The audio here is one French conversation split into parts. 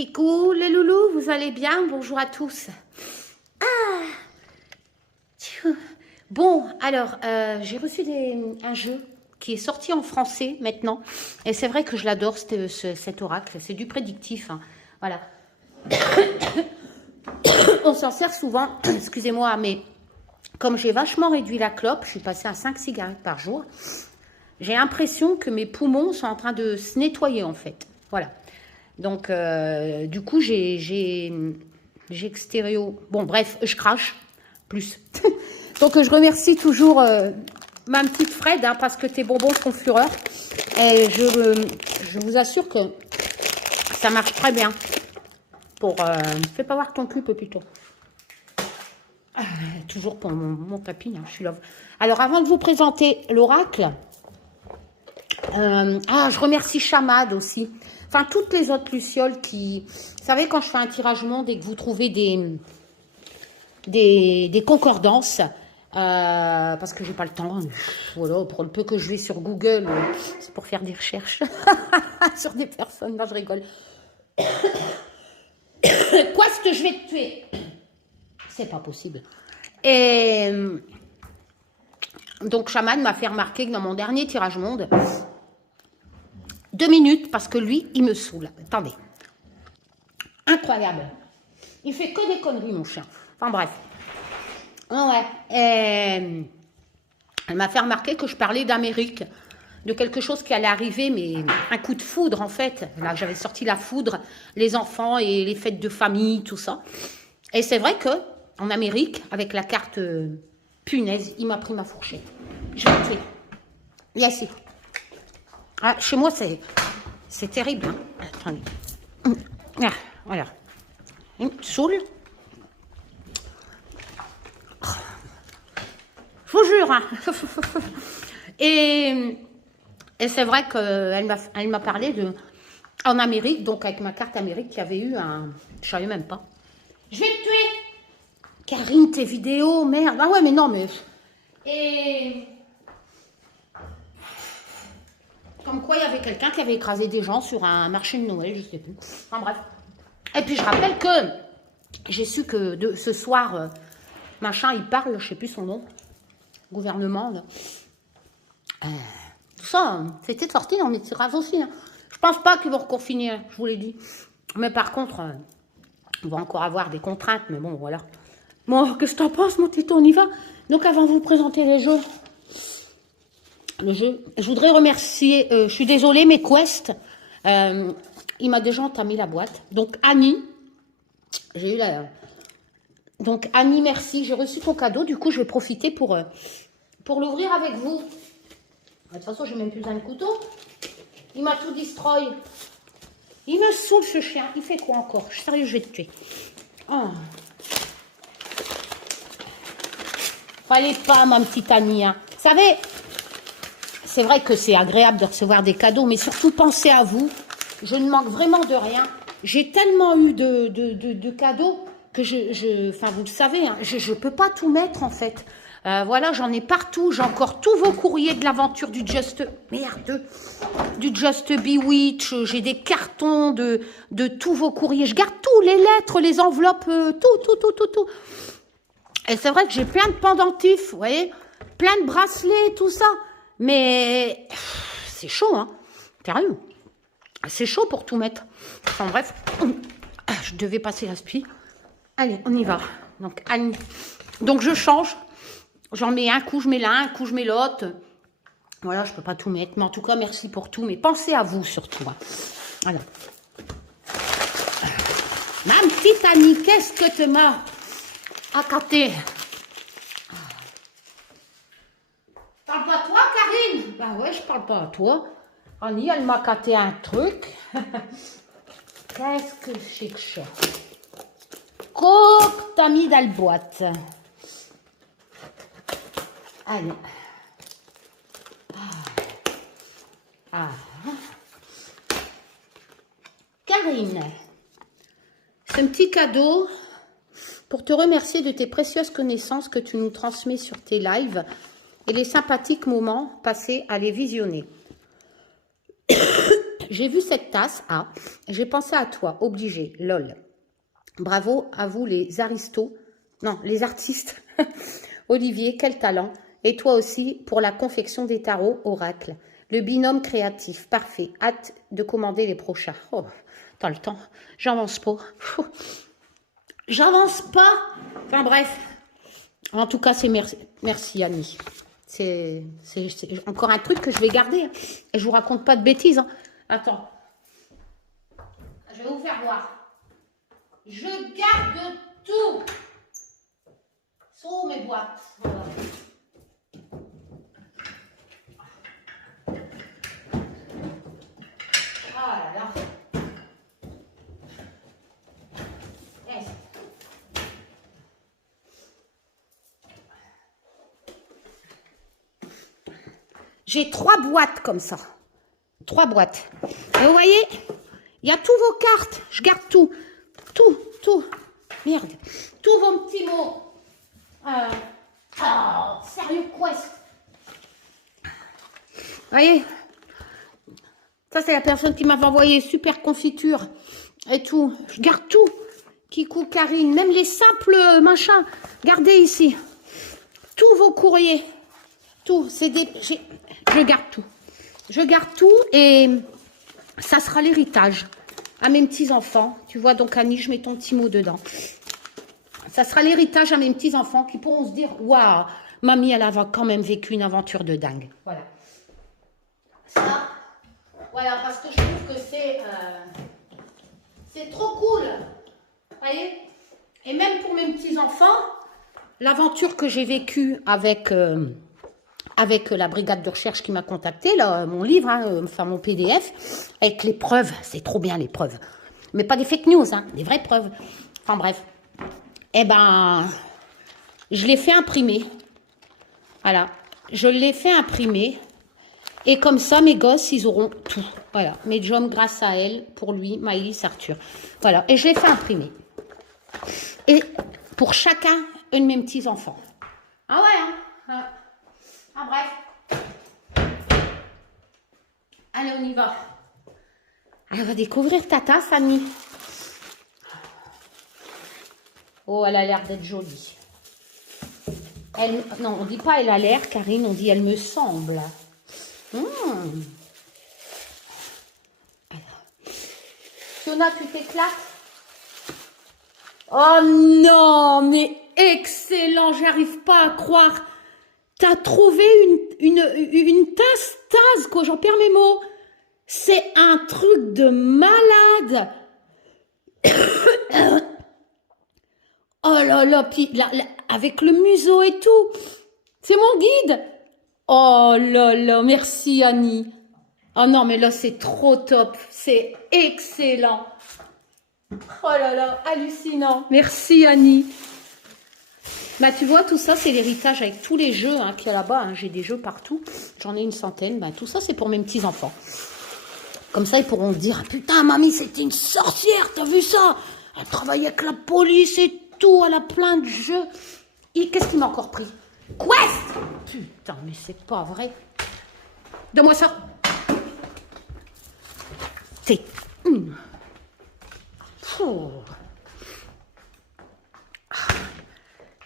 Kikou, les loulous, vous allez bien? Bonjour à tous. Bon, alors, j'ai reçu un jeu qui est sorti en français maintenant. Et c'est vrai que je l'adore, cet oracle. C'est du prédictif. Hein. Voilà. On s'en sert souvent, excusez-moi, mais comme j'ai vachement réduit la clope, je suis passée à 5 cigarettes par jour, j'ai l'impression que mes poumons sont en train de se nettoyer en fait. Voilà. Donc, du coup, j'ai extério. Bon, bref, je crache plus. Donc, je remercie toujours ma petite Fred, hein, parce que tes bonbons sont fureur. Et je vous assure que ça marche très bien. Pour. Fais pas voir ton cul, plutôt. Toujours pour mon tapis, hein, je suis love. Alors, avant de vous présenter l'oracle, je remercie Chamad aussi. Enfin, toutes les autres lucioles qui... Vous savez, quand je fais un tirage monde et que vous trouvez des concordances, parce que j'ai pas le temps, voilà, pour le peu que je vais sur Google, c'est pour faire des recherches sur des personnes. Non, je rigole. Quoi, est-ce que je vais te tuer? C'est pas possible. Et donc, Chaman m'a fait remarquer que dans mon dernier tirage monde, 2 minutes, parce que lui, il me saoule. Attendez. Incroyable. Il fait que des conneries, mon chien. Enfin, bref. Oh, ouais. Elle m'a fait remarquer que je parlais d'Amérique, de quelque chose qui allait arriver, mais un coup de foudre, en fait. Là, j'avais sorti la foudre, les enfants et les fêtes de famille, tout ça. Et c'est vrai que en Amérique, avec la carte punaise, il m'a pris ma fourchette. Je vais le tuer. Yes. Ah, chez moi, c'est terrible. Hein. Attendez. Ah, voilà. Il me saoule. Je vous jure. Hein. Et c'est vrai qu'elle m'a parlé en Amérique, donc avec ma carte Amérique, qu'il y avait eu un... Je ne savais même pas. Je vais te tuer. Karine, tes vidéos, merde. Ah ouais, mais non, mais... Et... Comme quoi, il y avait quelqu'un qui avait écrasé des gens sur un marché de Noël, je ne sais plus. Enfin, bref. Et puis, je rappelle que j'ai su que ce soir, machin, il parle, je ne sais plus son nom, gouvernement, là. Tout ça, c'était sorti dans mes tirages aussi. Hein. Je pense pas qu'ils vont reconfiner, je vous l'ai dit. Mais par contre, on va encore avoir des contraintes, mais bon, voilà. Bon, qu'est-ce que t'en penses, mon Tito, on y va? Donc, avant de vous présenter le jeu, je voudrais remercier, je suis désolée, mais Quest, il m'a déjà entamé la boîte. Donc, Annie, j'ai eu la... Donc, Annie, merci, j'ai reçu ton cadeau. Du coup, je vais profiter pour l'ouvrir avec vous. De toute façon, je n'ai même plus besoin de couteau. Il m'a tout destroy. Il me saoule, ce chien. Il fait quoi encore? Je suis sérieux, je vais te tuer. Oh. Fallait pas, ma petite Annie. Hein. Vous savez... C'est vrai que c'est agréable de recevoir des cadeaux, mais surtout pensez à vous. Je ne manque vraiment de rien. J'ai tellement eu de cadeaux que enfin vous le savez, hein, je ne peux pas tout mettre en fait. Voilà, j'en ai partout. J'ai encore tous vos courriers de l'aventure du Just Bewitch. J'ai des cartons de tous vos courriers. Je garde tous, les lettres, les enveloppes, tout. Et c'est vrai que j'ai plein de pendentifs, vous voyez, plein de bracelets, tout ça. Mais c'est chaud, hein. Sérieux. C'est chaud pour tout mettre. Enfin bref, je devais passer l'aspi. Allez, on y va. Donc, Annie. Donc je change. J'en mets un coup, je mets l'un, un coup, je mets l'autre. Voilà, je ne peux pas tout mettre. Mais en tout cas, merci pour tout. Mais pensez à vous surtout. Hein. Voilà. Ma petite Annie, qu'est-ce que tu m'as accaté? Parle pas à toi, Karine? Bah ouais, je parle pas à toi. Annie, elle m'a caté un truc. Qu'est-ce que c'est que ça? Coque, t'as mis dans la boîte. Allez. Karine, c'est un petit cadeau pour te remercier de tes précieuses connaissances que tu nous transmets sur tes lives et les sympathiques moments passés à les visionner. J'ai vu cette tasse, ah, j'ai pensé à toi, obligé, lol. Bravo à vous les aristos, non, les artistes. Olivier, quel talent. Et toi aussi pour la confection des tarots oracle. Le binôme créatif, parfait. Hâte de commander les prochains. Oh, t'as le temps. J'avance pas. J'avance pas. Enfin bref. En tout cas, c'est merci. Merci Annie. C'est encore un truc que je vais garder. Hein. Et je vous raconte pas de bêtises. Hein. Attends. Je vais vous faire voir. Je garde tout. Sont mes boîtes. Voilà. Ah là là. Yes. J'ai 3 boîtes comme ça. 3 boîtes. Et vous voyez, il y a tous vos cartes. Je garde tout. Tout. Merde. Tous vos petits mots. Oh, sérieux quest. Vous voyez, ça c'est la personne qui m'avait envoyé super confiture et tout. Je garde tout. Kikou, Karine, même les simples machins. Gardez ici. Tous vos courriers. Tout. C'est des... Je garde tout. Je garde tout et ça sera l'héritage à mes petits-enfants. Tu vois, donc Annie, je mets ton petit mot dedans. Ça sera l'héritage à mes petits-enfants qui pourront se dire, waouh, mamie, elle a quand même vécu une aventure de dingue. Voilà. Ça, voilà, parce que je trouve que c'est trop cool. Vous voyez? Et même pour mes petits-enfants, l'aventure que j'ai vécue avec la brigade de recherche qui m'a contacté, là, mon livre, hein, enfin mon PDF, avec les preuves, c'est trop bien les preuves. Mais pas des fake news, hein, des vraies preuves. Enfin bref. Eh ben, je l'ai fait imprimer. Voilà, je l'ai fait imprimer. Et comme ça, mes gosses, ils auront tout. Voilà, mes jobs grâce à elle, pour lui, Maëlys, Arthur. Voilà, et je l'ai fait imprimer. Et pour chacun, un de mes petits-enfants. Ah ouais, hein. Ah bref. Allez, on y va. Elle va découvrir ta tasse, Annie. Oh, elle a l'air d'être jolie. Elle, non, on dit pas elle a l'air, Karine, on dit elle me semble. Fiona, tu t'éclates? Oh non, mais excellent, j'arrive pas à croire. T'as trouvé une tasse, quoi, j'en perds mes mots. C'est un truc de malade. Oh là là, puis avec le museau et tout. C'est mon guide. Oh là là, merci Annie. Oh non, mais là, c'est trop top. C'est excellent. Oh là là, hallucinant. Merci Annie. Bah, tu vois, tout ça, c'est l'héritage avec tous les jeux qu'il y a là-bas. Hein. J'ai des jeux partout. J'en ai une centaine. Bah, tout ça, c'est pour mes petits-enfants. Comme ça, ils pourront dire, ah, putain, mamie, c'était une sorcière, t'as vu ça? Elle travaillait avec la police et tout, elle a plein de jeux. Et qu'est-ce qu'il m'a encore pris? Quest! Putain, mais c'est pas vrai. Donne-moi ça. C'est...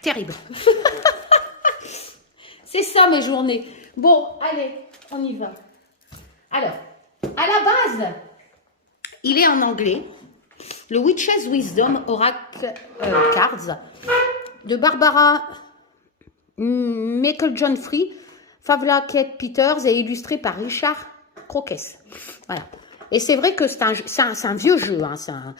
Terrible. C'est ça mes journées. Bon, allez, on y va. Alors, à la base, il est en anglais. Le Witch's Wisdom Oracle Cards de Barbara Michael John Free, Favla Kate Peters et illustré par Richard Croquet. Voilà. Et c'est vrai que c'est un vieux jeu. Hein, c'est un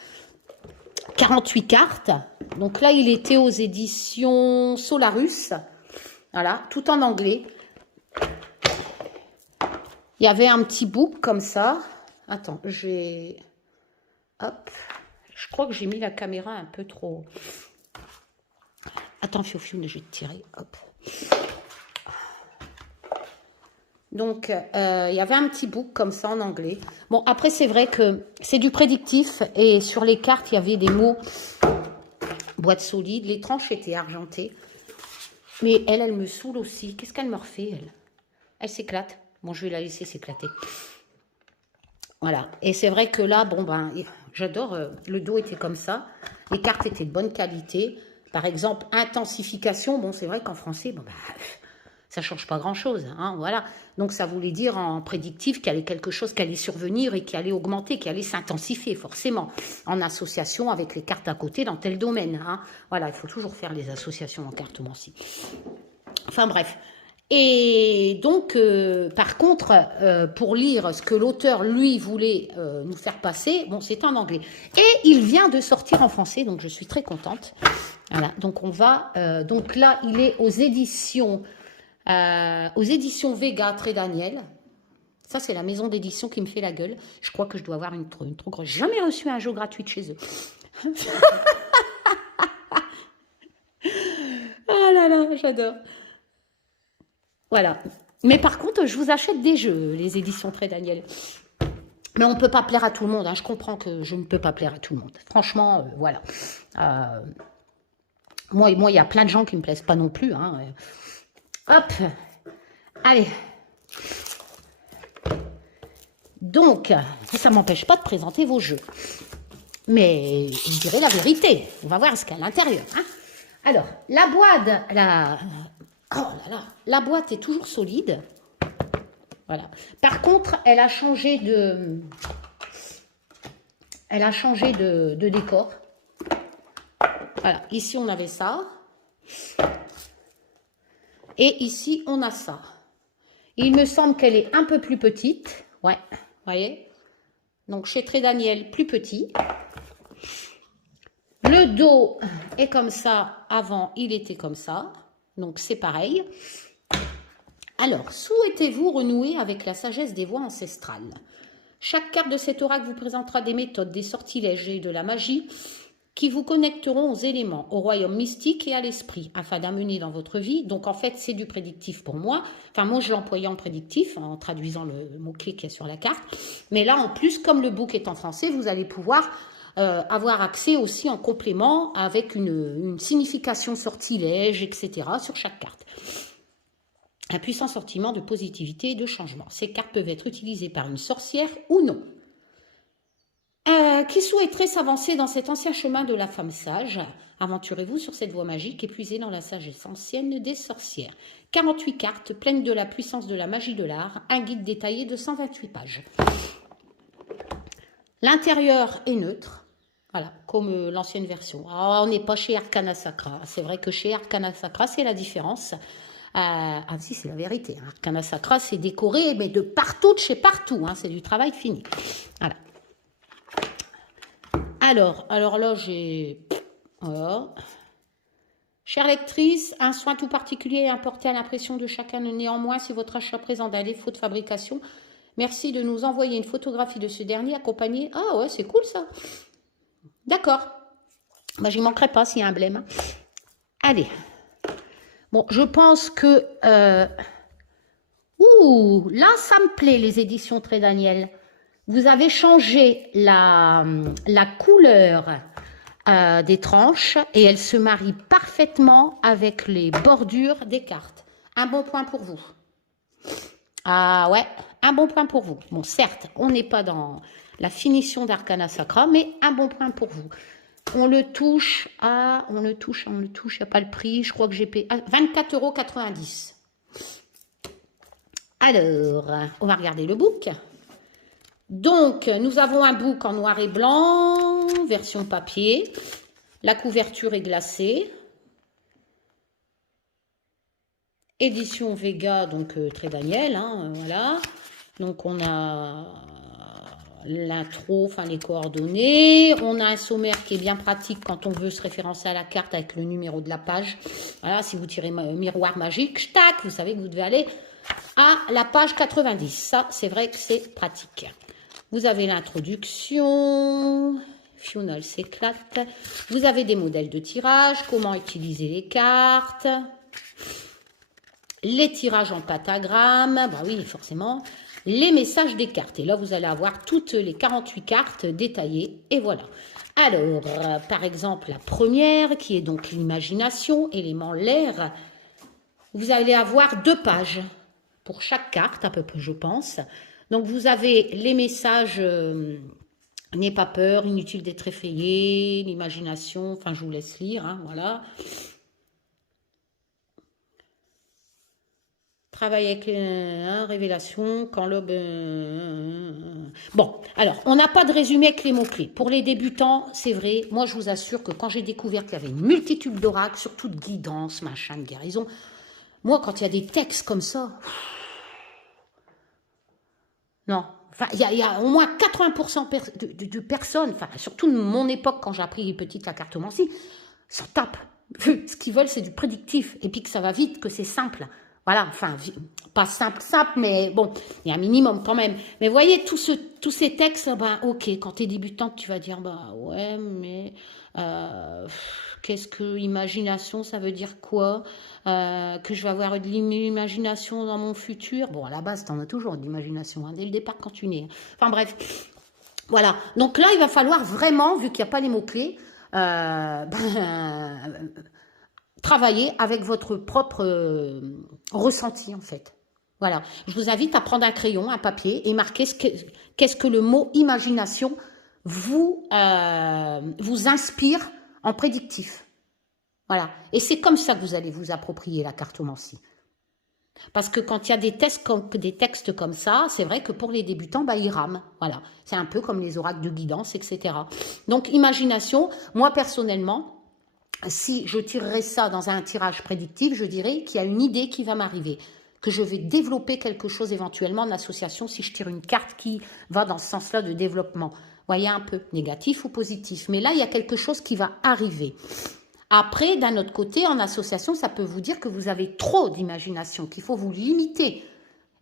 48 cartes. Donc là, il était aux éditions Solarus. Voilà, tout en anglais. Il y avait un petit book comme ça. Attends, j'ai... Hop. Je crois que j'ai mis la caméra un peu trop... Attends, Fiu, je vais te tirer. Hop. Donc, il y avait un petit book comme ça en anglais. Bon, après, c'est vrai que c'est du prédictif. Et sur les cartes, il y avait des mots. Boîte solide. Les tranches étaient argentées. Mais elle me saoule aussi. Qu'est-ce qu'elle me refait, elle? Elle s'éclate. Bon, je vais la laisser s'éclater. Voilà. Et c'est vrai que là, bon, ben, j'adore, le dos était comme ça. Les cartes étaient de bonne qualité. Par exemple, intensification. Bon, c'est vrai qu'en français, bon, ben, ça ne change pas grand-chose. Hein, voilà. Donc, ça voulait dire en prédictif qu'il y allait quelque chose qui allait survenir et qui allait augmenter, qui allait s'intensifier, forcément, en association avec les cartes à côté dans tel domaine. Hein. Voilà, il faut toujours faire les associations en cartomancie. Enfin, bref. Et donc, par contre, pour lire ce que l'auteur, lui, voulait nous faire passer, bon, c'est en anglais. Et il vient de sortir en français, donc je suis très contente. Voilà, donc on va... donc là, il est aux éditions Vega, Très Daniel. Ça, c'est la maison d'édition qui me fait la gueule. Je crois que je dois avoir une trop grosse... J'ai jamais reçu un jeu gratuit de chez eux. Ah là là, j'adore. Voilà. Mais par contre, je vous achète des jeux, les éditions Très Daniel. Mais on ne peut pas plaire à tout le monde. Hein. Je comprends que je ne peux pas plaire à tout le monde. Franchement, voilà. Moi, il y a plein de gens qui ne me plaisent pas non plus. Hein. Hop. Allez. Donc, ça ne m'empêche pas de présenter vos jeux. Mais je dirais la vérité. On va voir ce qu'il y a à l'intérieur. Hein. Alors, la boîte, oh là là, la boîte est toujours solide. Voilà. Par contre, elle a changé de décor. Voilà. Ici, on avait ça. Et ici, on a ça. Il me semble qu'elle est un peu plus petite. Ouais, vous voyez. Donc, chez Très Daniel, plus petit. Le dos est comme ça. Avant, il était comme ça. Donc, c'est pareil. Alors, souhaitez-vous renouer avec la sagesse des voix ancestrales? Chaque carte de cet oracle vous présentera des méthodes, des sortilèges et de la magie qui vous connecteront aux éléments, au royaume mystique et à l'esprit, afin d'amener dans votre vie. Donc, en fait, c'est du prédictif pour moi. Enfin, moi, je l'employais en prédictif, en traduisant le mot-clé qui est sur la carte. Mais là, en plus, comme le book est en français, vous allez pouvoir avoir accès aussi en complément avec une signification sortilège, etc. sur chaque carte. Un puissant sentiment de positivité et de changement. Ces cartes peuvent être utilisées par une sorcière ou non. Qui souhaiterait s'avancer dans cet ancien chemin de la femme sage? Aventurez-vous sur cette voie magique et puisez dans la sagesse ancienne des sorcières. 48 cartes pleines de la puissance de la magie de l'art. Un guide détaillé de 128 pages. L'intérieur est neutre. Voilà, comme l'ancienne version. Oh, on n'est pas chez Arcana Sacra. C'est vrai que chez Arcana Sacra, c'est la différence. Ah si, c'est la vérité. Hein. Arcana Sacra, c'est décoré, mais de partout, de chez partout. Hein. C'est du travail fini. Voilà. Alors là, j'ai... Oh. Chère lectrice, un soin tout particulier est apporté à l'impression de chacun. Néanmoins, si votre achat présente un défaut de fabrication, merci de nous envoyer une photographie de ce dernier accompagné. Ah ouais, c'est cool ça. D'accord. Bah, j'y manquerai pas s'il y a un blême. Allez. Bon, je pense que... Ouh, là, ça me plaît, les éditions Très Daniel. Vous avez changé la couleur des tranches et elle se marie parfaitement avec les bordures des cartes. Un bon point pour vous. Ah ouais, un bon point pour vous. Bon, certes, on n'est pas dans la finition d'Arcana Sacra, mais un bon point pour vous. On le touche, il n'y a pas le prix. Je crois que j'ai payé 24,90 €. Alors, on va regarder le book. Donc, nous avons un book en noir et blanc, version papier. La couverture est glacée. Édition Vega, donc Très Daniel, hein, voilà. Donc, on a l'intro, enfin les coordonnées. On a un sommaire qui est bien pratique quand on veut se référencer à la carte avec le numéro de la page. Voilà, si vous tirez miroir magique, tac, vous savez que vous devez aller à la page 90. Ça, c'est vrai que c'est pratique. Vous avez l'introduction, Fiona s'éclate. Vous avez des modèles de tirage, comment utiliser les cartes, les tirages en pentagramme, bah oui, forcément, les messages des cartes. Et là, vous allez avoir toutes les 48 cartes détaillées. Et voilà. Alors, par exemple, la première, qui est donc l'imagination, élément l'air, vous allez avoir 2 pages pour chaque carte, à peu près, je pense. Donc, vous avez les messages n'aie pas peur, inutile d'être effrayé, l'imagination, enfin, je vous laisse lire, hein, voilà. Travail avec révélation, quand l'aube... Bon, alors, on n'a pas de résumé avec les mots-clés. Pour les débutants, c'est vrai, moi je vous assure que quand j'ai découvert qu'il y avait une multitude d'oracles, surtout de guidance, machin, de guérison, moi quand il y a des textes comme ça, non, enfin, il y a au moins 80% de personnes, enfin, surtout de mon époque quand j'ai appris petite la cartomancie, s'en tapent. Ce qu'ils veulent, c'est du prédictif, et puis que ça va vite, que c'est simple. Voilà, enfin, pas simple, mais bon, il y a un minimum quand même. Mais voyez, tous ces textes, ben, ok, quand tu es débutante, tu vas dire, bah ouais, mais qu'est-ce que imagination, ça veut dire quoi? Que je vais avoir de l'imagination dans mon futur? Bon, à la base, tu en as toujours de l'imagination, hein, dès le départ quand tu nais. Enfin bref, voilà. Donc là, il va falloir vraiment, vu qu'il n'y a pas les mots-clés, travailler avec votre propre ressenti, en fait. Voilà. Je vous invite à prendre un crayon, un papier et marquer qu'est-ce que le mot imagination vous inspire en prédictif. Voilà. Et c'est comme ça que vous allez vous approprier la cartomancie. Parce que quand il y a des textes comme ça, c'est vrai que pour les débutants, bah, ils rament. Voilà. C'est un peu comme les oracles de guidance, etc. Donc, imagination, moi, personnellement, si je tirerais ça dans un tirage prédictif, je dirais qu'il y a une idée qui va m'arriver, que je vais développer quelque chose éventuellement en association si je tire une carte qui va dans ce sens-là de développement. Vous voyez un peu, négatif ou positif. Mais là, il y a quelque chose qui va arriver. Après, d'un autre côté, en association, ça peut vous dire que vous avez trop d'imagination, qu'il faut vous limiter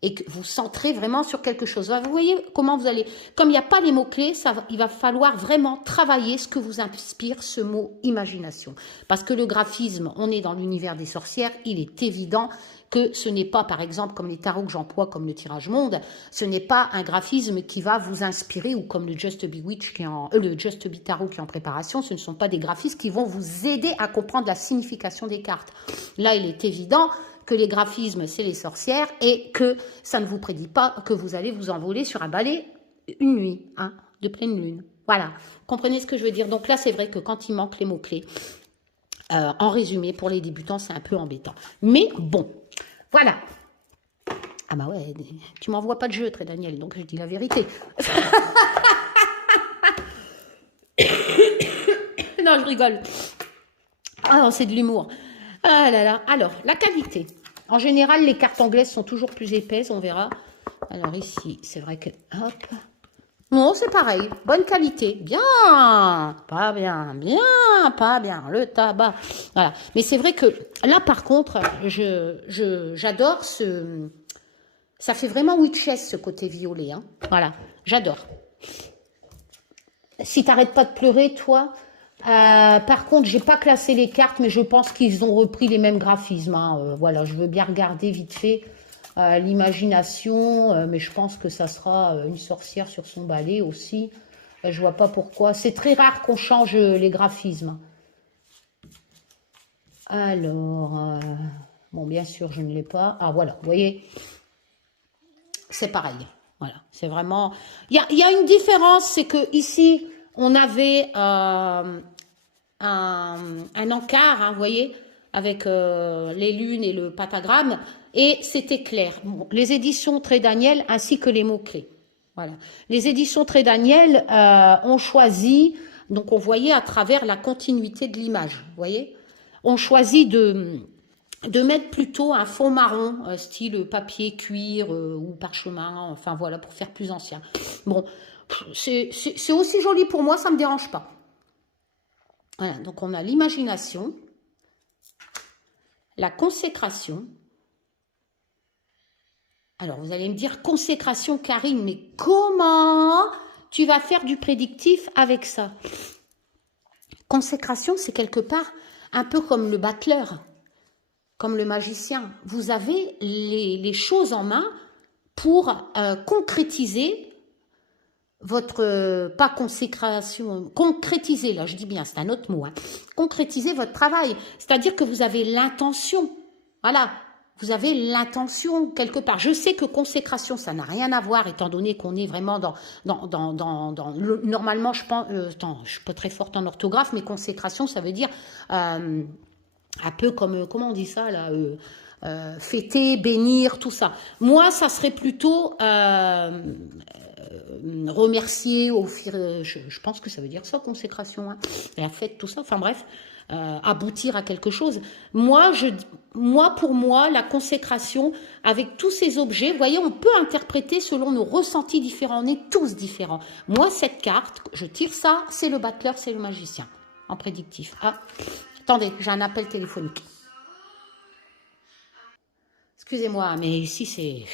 et que vous centrez vraiment sur quelque chose. Vous voyez comment vous allez... Comme il n'y a pas les mots-clés, il va falloir vraiment travailler ce que vous inspire ce mot imagination. Parce que le graphisme, on est dans l'univers des sorcières, il est évident que ce n'est pas, par exemple, comme les tarots que j'emploie, comme le tirage monde, ce n'est pas un graphisme qui va vous inspirer, ou comme le Just Bewitch, le Just Be Tarot qui est en préparation, ce ne sont pas des graphismes qui vont vous aider à comprendre la signification des cartes. Là, il est évident que les graphismes, c'est les sorcières, et que ça ne vous prédit pas que vous allez vous envoler sur un balai une nuit, hein, de pleine lune. Voilà, comprenez ce que je veux dire. Donc là, c'est vrai que quand il manque les mots-clés, en résumé, pour les débutants, c'est un peu embêtant. Mais bon, voilà. Ah bah ouais, tu m'envoies pas de jeu, très Daniel, donc je dis la vérité. Non, je rigole. Ah non, c'est de l'humour. Ah là là. Alors, la qualité. En général, les cartes anglaises sont toujours plus épaisses, on verra. Alors ici, c'est vrai que... Hop. Non, c'est pareil. Bonne qualité. Bien. Pas bien. Bien. Pas bien. Le tabac. Voilà. Mais c'est vrai que là, par contre, j'adore ce... Ça fait vraiment witchess, ce côté violet. Hein. Voilà. J'adore. Si t'arrêtes pas de pleurer, toi... par contre, j'ai pas classé les cartes, mais je pense qu'ils ont repris les mêmes graphismes. Hein. Voilà, je veux bien regarder vite fait l'imagination, mais je pense que ça sera une sorcière sur son balai aussi. Je vois pas pourquoi. C'est très rare qu'on change les graphismes. Alors, bon, bien sûr, je ne l'ai pas. Ah, voilà, vous voyez, c'est pareil. Voilà, c'est vraiment... Il y a une différence, c'est que ici, on avait... un encart, hein, vous voyez, avec les lunes et le pentagramme, et c'était clair. Bon, les éditions Très Daniel ainsi que les mots-clés. Voilà. Les éditions Très Daniel ont choisi, donc on voyait à travers la continuité de l'image, vous voyez, on choisit de mettre plutôt un fond marron, style papier, cuir ou parchemin, enfin voilà, pour faire plus ancien. Bon, c'est aussi joli pour moi, ça ne me dérange pas. Voilà, donc on a l'imagination, la consécration. Alors, vous allez me dire, consécration, Karine, mais comment tu vas faire du prédictif avec ça? Consécration, c'est quelque part un peu comme le battleur, comme le magicien. Vous avez les choses en main pour concrétiser votre, pas consécration, concrétiser, là je dis bien, c'est un autre mot, hein, concrétiser votre travail, c'est-à-dire que vous avez l'intention, voilà, vous avez l'intention quelque part. Je sais que consécration, ça n'a rien à voir, étant donné qu'on est vraiment normalement, je pense, attends, je suis pas très forte en orthographe, mais consécration, ça veut dire un peu comme, comment on dit ça, là, fêter, bénir, tout ça. Moi, ça serait plutôt remercier, offrir, je pense que ça veut dire ça, consécration, hein, la fête, tout ça, enfin bref, aboutir à quelque chose. Pour moi, la consécration, avec tous ces objets, vous voyez, on peut interpréter selon nos ressentis différents, on est tous différents. Moi, cette carte, je tire ça, c'est le battleur, c'est le magicien, en prédictif. Ah, attendez, j'ai un appel téléphonique. Excusez-moi, mais ici,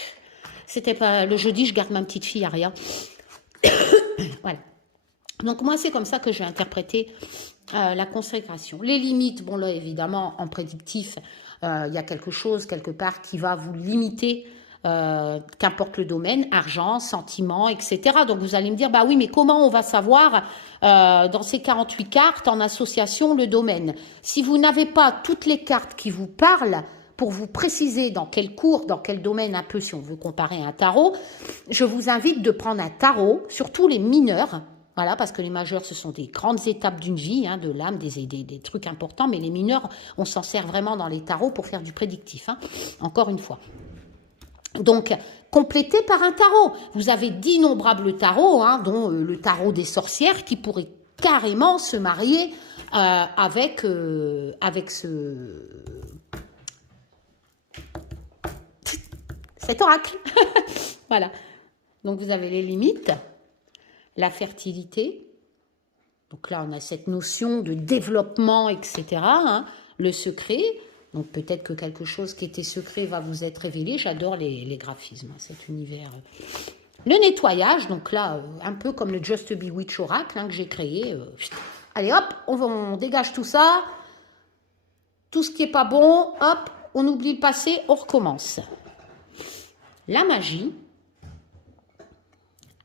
c'était pas le jeudi, je garde ma petite fille Aria. Voilà. Donc moi, c'est comme ça que j'ai interprété la consécration. Les limites, bon là, évidemment, en prédictif, il y a quelque chose, quelque part, qui va vous limiter, qu'importe le domaine, argent, sentiments, etc. Donc vous allez me dire, bah oui, mais comment on va savoir dans ces 48 cartes, en association, le domaine? Si vous n'avez pas toutes les cartes qui vous parlent, pour vous préciser dans quel cours, dans quel domaine, un peu si on veut comparer un tarot, je vous invite de prendre un tarot, surtout les mineurs, voilà, parce que les majeurs, ce sont des grandes étapes d'une vie, hein, de l'âme, des trucs importants, mais les mineurs, on s'en sert vraiment dans les tarots pour faire du prédictif, hein, encore une fois. Donc, complété par un tarot. Vous avez d'innombrables tarots, hein, dont le tarot des sorcières, qui pourrait carrément se marier avec cet oracle. Voilà. Donc, vous avez les limites, la fertilité. Donc là, on a cette notion de développement, etc. Hein, le secret. Donc, peut-être que quelque chose qui était secret va vous être révélé. J'adore les graphismes, hein, cet univers. Le nettoyage. Donc là, un peu comme le Just Bewitch Oracle, hein, que j'ai créé. Allez, hop, on dégage tout ça. Tout ce qui n'est pas bon, hop, on oublie le passé, on recommence. La magie,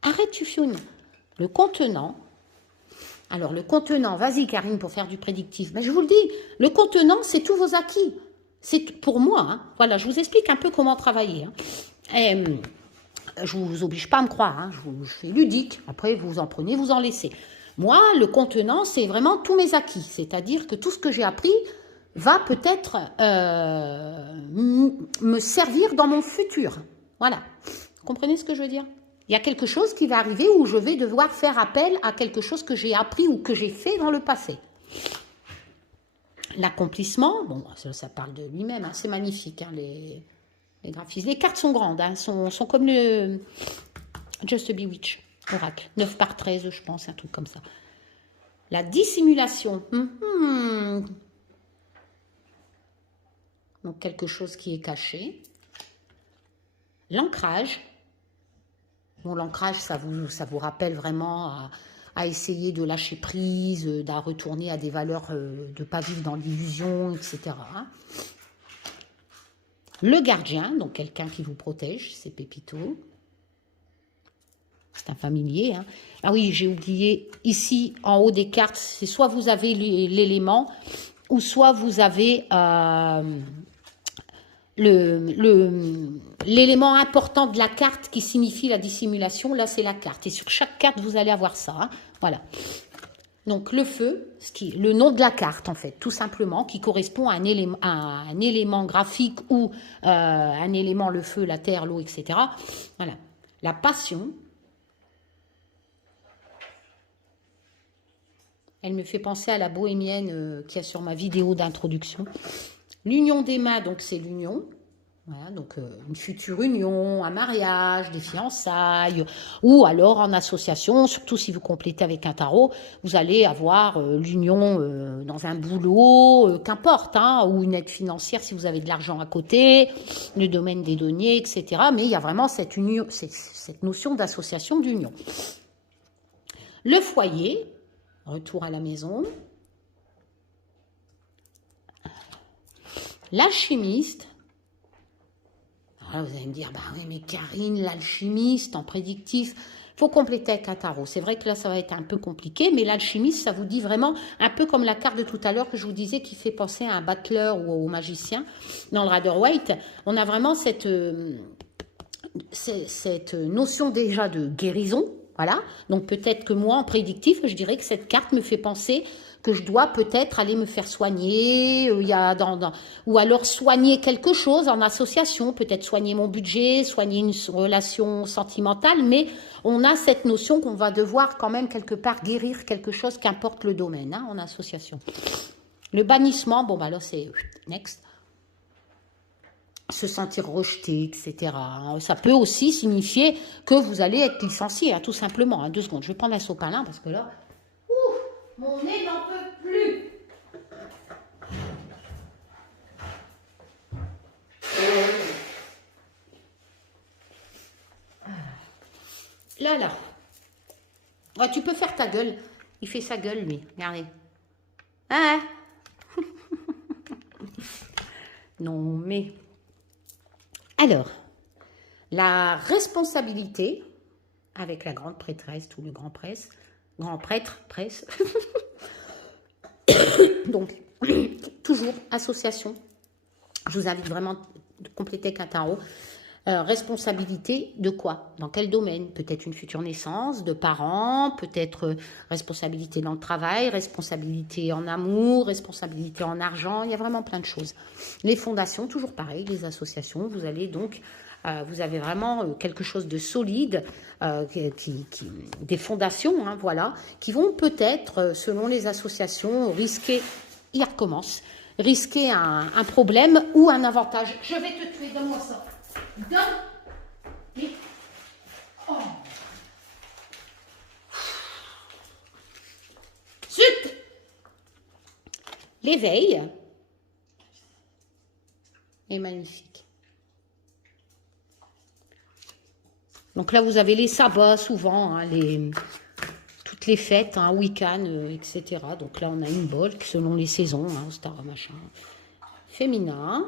arrête-tu-fiune. Le contenant. Alors, le contenant, vas-y Karine pour faire du prédictif. Mais je vous le dis, le contenant, c'est tous vos acquis. C'est pour moi. Hein. Voilà, je vous explique un peu comment travailler. Hein. Je ne vous oblige pas à me croire. Hein. Je fais ludique. Après, vous en prenez, vous en laissez. Moi, le contenant, c'est vraiment tous mes acquis. C'est-à-dire que tout ce que j'ai appris va peut-être me servir dans mon futur. Voilà. Vous comprenez ce que je veux dire? Il y a quelque chose qui va arriver où je vais devoir faire appel à quelque chose que j'ai appris ou que j'ai fait dans le passé. L'accomplissement, bon, ça parle de lui-même, hein, c'est magnifique, hein, les graphismes. Les cartes sont grandes, hein, sont comme le Just Bewitch Oracle, 9 par 13, je pense, un truc comme ça. La dissimulation. Donc, quelque chose qui est caché. L'ancrage. Bon, l'ancrage, ça vous rappelle vraiment à essayer de lâcher prise, d'à retourner à des valeurs, de ne pas vivre dans l'illusion, etc. Le gardien, donc quelqu'un qui vous protège, c'est Pépito. C'est un familier. Hein. Ah oui, j'ai oublié, ici, en haut des cartes, c'est soit vous avez l'élément, ou soit vous avez l'élément important de la carte qui signifie la dissimulation. Là, c'est la carte. Et sur chaque carte, vous allez avoir ça. Hein. Voilà. Donc, le feu, le nom de la carte, en fait, tout simplement, qui correspond à un élément graphique ou un élément, le feu, la terre, l'eau, etc. Voilà. La passion. Elle me fait penser à la bohémienne qu'il y a sur ma vidéo d'introduction. L'union des mains, donc c'est l'union. Voilà, donc une future union, un mariage, des fiançailles, ou alors en association, surtout si vous complétez avec un tarot, vous allez avoir l'union dans un boulot, qu'importe, hein, ou une aide financière si vous avez de l'argent à côté, le domaine des deniers, etc. Mais il y a vraiment cette union, cette notion d'association, d'union. Le foyer, retour à la maison. L'alchimiste. Alors là, vous allez me dire, bah oui, mais Karine, l'alchimiste en prédictif. Il faut compléter avec un tarot. C'est vrai que là, ça va être un peu compliqué, mais l'alchimiste, ça vous dit vraiment, un peu comme la carte de tout à l'heure que je vous disais, qui fait penser à un battleur ou au magicien dans le Rider-Waite. On a vraiment cette notion déjà de guérison. Voilà, donc peut-être que moi, en prédictif, je dirais que cette carte me fait penser que je dois peut-être aller me faire soigner, ou alors soigner quelque chose en association, peut-être soigner mon budget, soigner une relation sentimentale, mais on a cette notion qu'on va devoir quand même quelque part guérir quelque chose, qu'importe le domaine, hein, en association. Le bannissement, bon, bah là, c'est next. Se sentir rejeté, etc. Ça peut aussi signifier que vous allez être licencié, hein, tout simplement. Hein. 2 secondes, je vais prendre un sopalin parce que là, mon nez n'en peut plus. Là. Oh, tu peux faire ta gueule. Il fait sa gueule, lui. Regardez. Hein? Non, mais... Alors, la responsabilité, avec la grande prêtresse ou le grand prêtre, presse, donc, toujours association, je vous invite vraiment à compléter avec un tarot, responsabilité de quoi? Dans quel domaine? Peut-être une future naissance, de parents, peut-être responsabilité dans le travail, responsabilité en amour, responsabilité en argent, il y a vraiment plein de choses. Les fondations, toujours pareil, les associations, vous allez donc, vous avez vraiment quelque chose de solide, des fondations, hein, voilà, qui vont peut-être, selon les associations, risquer, il recommence, risquer un problème ou un avantage. Je vais te tuer, donne-moi ça. Donne. Mais... Oh. Zut. L'éveil est magnifique. Donc là, vous avez les sabbats souvent, hein, toutes les fêtes, hein, week-end, etc. Donc là, on a une bolque selon les saisons, hein, star machin. Féminin.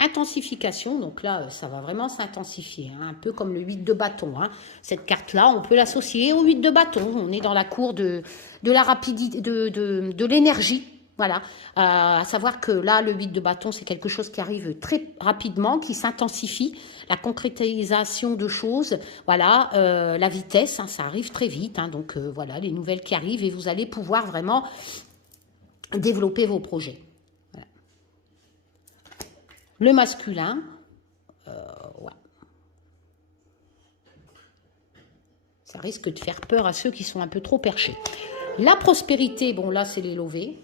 Intensification, donc là, ça va vraiment s'intensifier, hein, un peu comme le 8 de bâton. Hein. Cette carte-là, on peut l'associer au 8 de bâton. On est dans la cour de la rapidité, de l'énergie. Voilà, à savoir que là, le 8 de bâton, c'est quelque chose qui arrive très rapidement, qui s'intensifie. La concrétisation de choses, voilà, la vitesse, hein, ça arrive très vite. Hein, donc voilà, les nouvelles qui arrivent et vous allez pouvoir vraiment développer vos projets. Le masculin, ouais. Ça risque de faire peur à ceux qui sont un peu trop perchés. La prospérité, bon là c'est les lovés.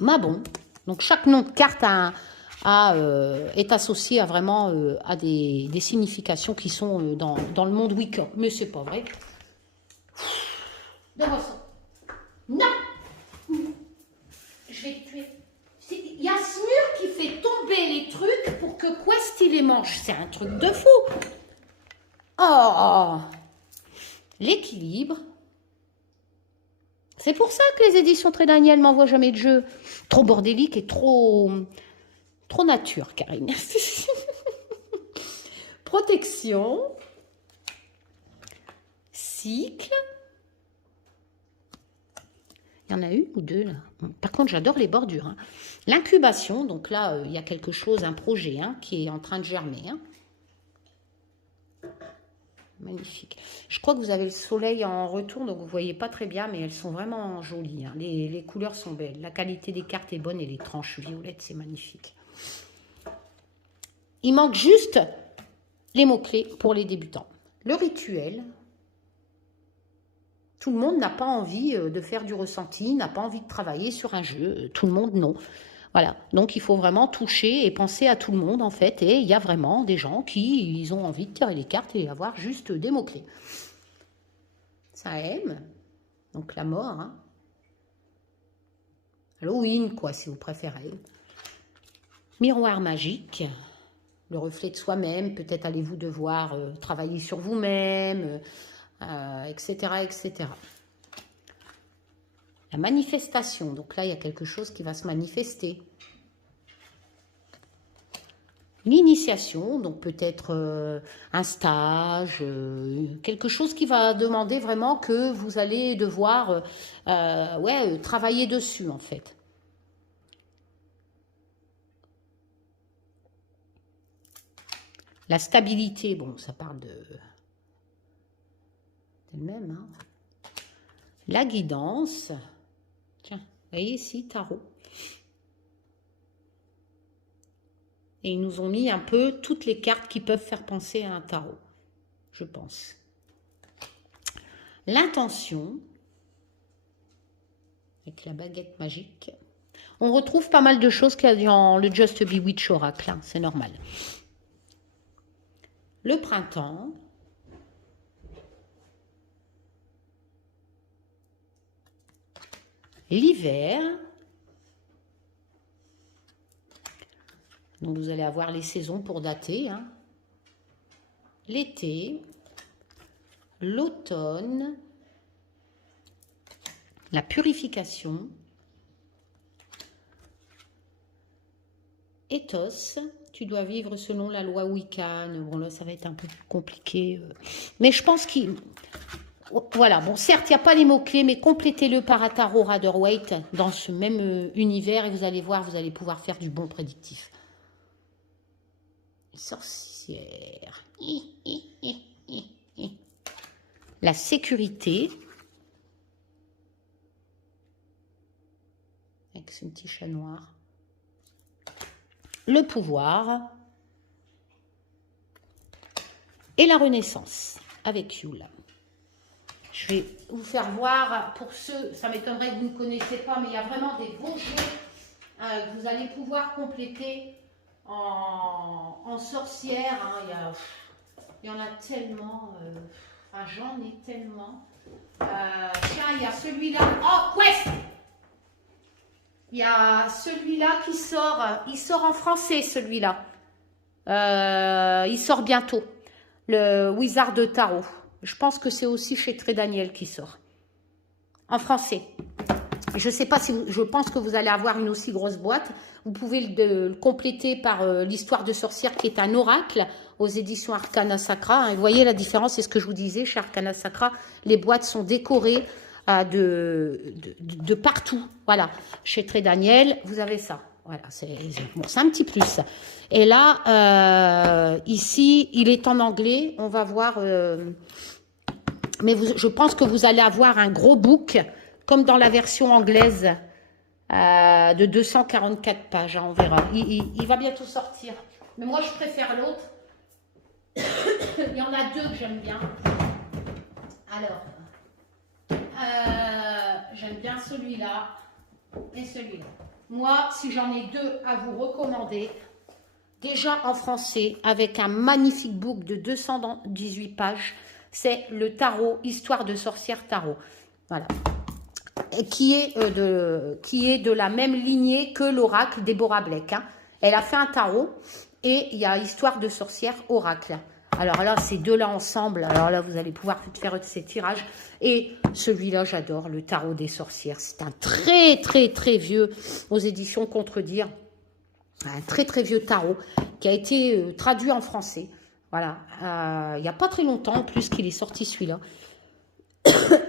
Mabon, donc chaque nom de carte est associé à vraiment à des significations qui sont dans le monde Wiccan. Mais c'est pas vrai. Donne-moi ça. Non! Je vais te tuer. Il y a ce mur qui fait tomber les trucs pour que Quest il les mange. C'est un truc de fou. Oh, l'équilibre. C'est pour ça que les éditions Très Daniel m'envoient jamais de jeu. Trop bordélique et trop nature, Karine. Protection. Cycle. Il y en a une ou deux là. Par contre, j'adore les bordures. Hein. L'incubation, donc là, il y a quelque chose, un projet hein, qui est en train de germer. Hein. Magnifique. Je crois que vous avez le soleil en retour, donc vous ne voyez pas très bien, mais elles sont vraiment jolies. Hein. Les couleurs sont belles. La qualité des cartes est bonne et les tranches violettes, c'est magnifique. Il manque juste les mots-clés pour les débutants. Le rituel. Tout le monde n'a pas envie de faire du ressenti, n'a pas envie de travailler sur un jeu. Tout le monde, non. Voilà. Donc, il faut vraiment toucher et penser à tout le monde, en fait. Et il y a vraiment des gens qui ils ont envie de tirer les cartes et avoir juste des mots-clés. Ça aime. Donc, la mort. Hein. Halloween, quoi, si vous préférez. Miroir magique. Le reflet de soi-même. Peut-être allez-vous devoir travailler sur vous-même, etc., etc. La manifestation. Donc là, il y a quelque chose qui va se manifester. une initiation, donc peut-être un stage, quelque chose qui va demander vraiment que vous allez devoir travailler dessus en fait. La stabilité, bon, ça parle d'elle-même. Hein. La guidance. Tiens, vous voyez ici, tarot. Et ils nous ont mis un peu toutes les cartes qui peuvent faire penser à un tarot, je pense. L'intention, avec la baguette magique. On retrouve pas mal de choses qu'il y a dans le Just Bewitch Oracle, hein, c'est normal. Le printemps. L'hiver. Donc vous allez avoir les saisons pour dater. Hein. L'été. L'automne. La purification. Ethos. Tu dois vivre selon la loi Wiccan. Bon, là, ça va être un peu plus compliqué. Mais je pense qu'il... Voilà, bon, certes, il n'y a pas les mots-clés, mais complétez-le par un tarot Rider-Waite dans ce même univers et vous allez voir, vous allez pouvoir faire du bon prédictif. Sorcière. La sécurité. Avec ce petit chat noir. Le pouvoir et la renaissance avec Yule. Je vais vous faire voir, pour ceux, ça m'étonnerait que vous ne connaissez pas, mais il y a vraiment des beaux jeux que vous allez pouvoir compléter en sorcière. Hein. Il y en a tellement, j'en ai tellement. Tiens, il y a celui-là. Oh, Quest! Il y a celui-là qui sort, il sort en français celui-là. Il sort bientôt. Le Wizard de Tarot. Je pense que c'est aussi chez Très Daniel qui sort. En français. Je ne sais pas si je pense que vous allez avoir une aussi grosse boîte. Vous pouvez le compléter par l'histoire de sorcière qui est un oracle aux éditions Arcana Sacra. Et vous voyez la différence, c'est ce que je vous disais chez Arcana Sacra. Les boîtes sont décorées de partout. Voilà, chez Très Daniel, vous avez ça. Voilà, c'est bon, un petit plus. Et là, ici, il est en anglais. On va voir. Mais je pense que vous allez avoir un gros book, comme dans la version anglaise, de 244 pages. Hein, on verra. Il va bientôt sortir. Mais moi, je préfère l'autre. Il y en a deux que j'aime bien. Alors. J'aime bien celui-là et celui-là. Moi, si j'en ai deux à vous recommander, déjà en français, avec un magnifique book de 218 pages, c'est le tarot, Histoire de sorcière tarot. Voilà. Et qui est de la même lignée que l'oracle Deborah Blake. Hein. Elle a fait un tarot et il y a Histoire de sorcière oracle. Alors là, ces deux-là ensemble, alors là, vous allez pouvoir faire ces tirages. Et celui-là, j'adore, le tarot des sorcières. C'est un très, très, très vieux, aux éditions Contredire, un très, très vieux tarot qui a été traduit en français. Voilà, il n'y a pas très longtemps, en plus, qu'il est sorti celui-là,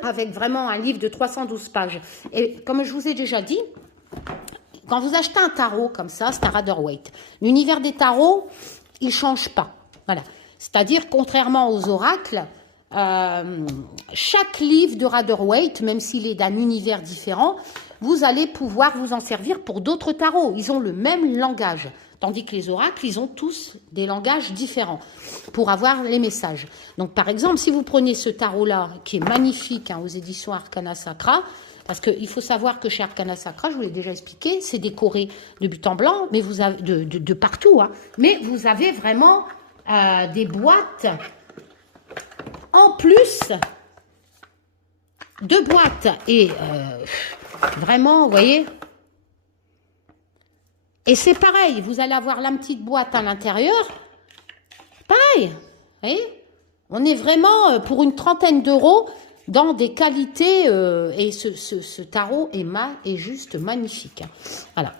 avec vraiment un livre de 312 pages. Et comme je vous ai déjà dit, quand vous achetez un tarot comme ça, c'est un Rider-Waite. L'univers des tarots, il ne change pas. Voilà. C'est-à-dire, contrairement aux oracles, chaque livre de Rider-Waite, même s'il est d'un univers différent, vous allez pouvoir vous en servir pour d'autres tarots. Ils ont le même langage. Tandis que les oracles, ils ont tous des langages différents pour avoir les messages. Donc, par exemple, si vous prenez ce tarot-là, qui est magnifique hein, aux éditions Arcana Sacra, parce qu'il faut savoir que chez Arcana Sacra, je vous l'ai déjà expliqué, c'est décoré de but en blanc, mais vous avez de partout. Hein, mais vous avez vraiment... des boîtes en plus de boîtes et vraiment vous voyez et c'est pareil, vous allez avoir la petite boîte à l'intérieur pareil, vous voyez, on est vraiment pour une trentaine d'euros dans des qualités et ce tarot est juste magnifique hein. Voilà,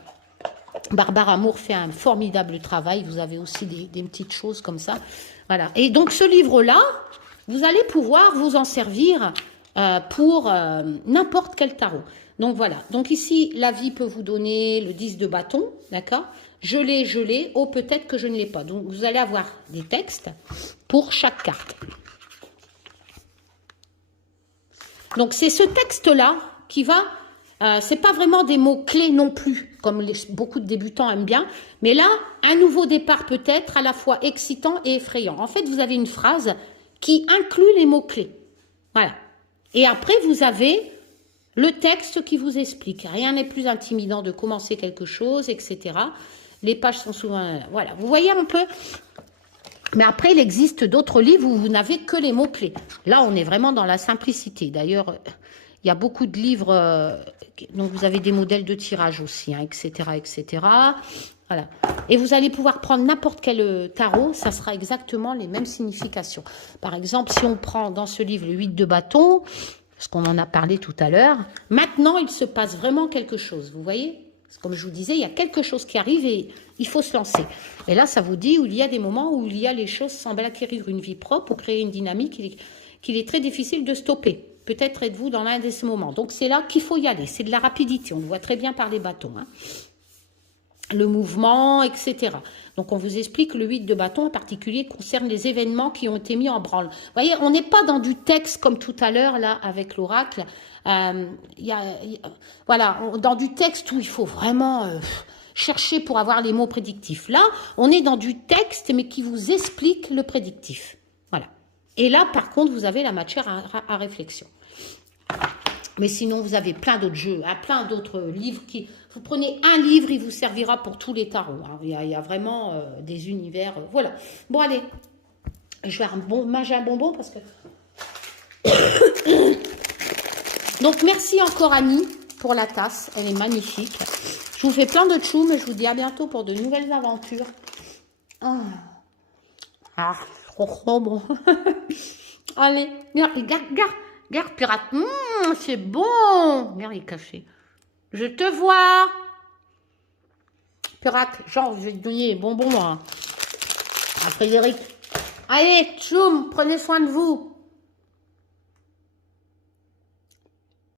Barbara Amour fait un formidable travail. Vous avez aussi des petites choses comme ça. Voilà. Et donc, ce livre-là, vous allez pouvoir vous en servir pour n'importe quel tarot. Donc, voilà. Donc, ici, la vie peut vous donner le 10 de bâton. D'accord? Je l'ai. Oh, peut-être que je ne l'ai pas. Donc, vous allez avoir des textes pour chaque carte. Donc, c'est ce texte-là qui va... c'est pas vraiment des mots-clés non plus, comme beaucoup de débutants aiment bien. Mais là, un nouveau départ peut être à la fois excitant et effrayant. En fait, vous avez une phrase qui inclut les mots-clés. Voilà. Et après, vous avez le texte qui vous explique. Rien n'est plus intimidant de commencer quelque chose, etc. Les pages sont souvent... Voilà. Vous voyez un peu... Mais après, il existe d'autres livres où vous n'avez que les mots-clés. Là, on est vraiment dans la simplicité. D'ailleurs, il y a beaucoup de livres... donc, vous avez des modèles de tirage aussi, hein, etc., etc. Voilà. Et vous allez pouvoir prendre n'importe quel tarot. Ça sera exactement les mêmes significations. Par exemple, si on prend dans ce livre le 8 de bâton, parce qu'on en a parlé tout à l'heure, maintenant, il se passe vraiment quelque chose. Vous voyez ? Comme je vous disais, il y a quelque chose qui arrive et il faut se lancer. Et là, ça vous dit où il y a des moments où il y a les choses semblent acquérir une vie propre ou créer une dynamique qu'il est très difficile de stopper. Peut-être êtes-vous dans l'un de ces moments. Donc, c'est là qu'il faut y aller. C'est de la rapidité. On le voit très bien par les bâtons. Hein. Le mouvement, etc. Donc, on vous explique que le 8 de bâton en particulier concerne les événements qui ont été mis en branle. Vous voyez, on n'est pas dans du texte comme tout à l'heure, là, avec l'oracle. Voilà, dans du texte où il faut vraiment chercher pour avoir les mots prédictifs. Là, on est dans du texte, mais qui vous explique le prédictif. Voilà. Et là, par contre, vous avez la matière à réflexion. Mais sinon, vous avez plein d'autres jeux, hein, plein d'autres livres. Vous prenez un livre, il vous servira pour tous les tarots. Hein. Il y a vraiment des univers. Voilà. Bon, allez. Je vais manger un bonbon parce que... Donc, merci encore Annie pour la tasse. Elle est magnifique. Je vous fais plein de tchou, mais je vous dis à bientôt pour de nouvelles aventures. Trop bon. Allez, regarde, pirate. C'est bon. Merde, il est caché. Je te vois. Pirate, genre, je vais te donner les bonbons à Frédéric. Allez, tchoum, prenez soin de vous.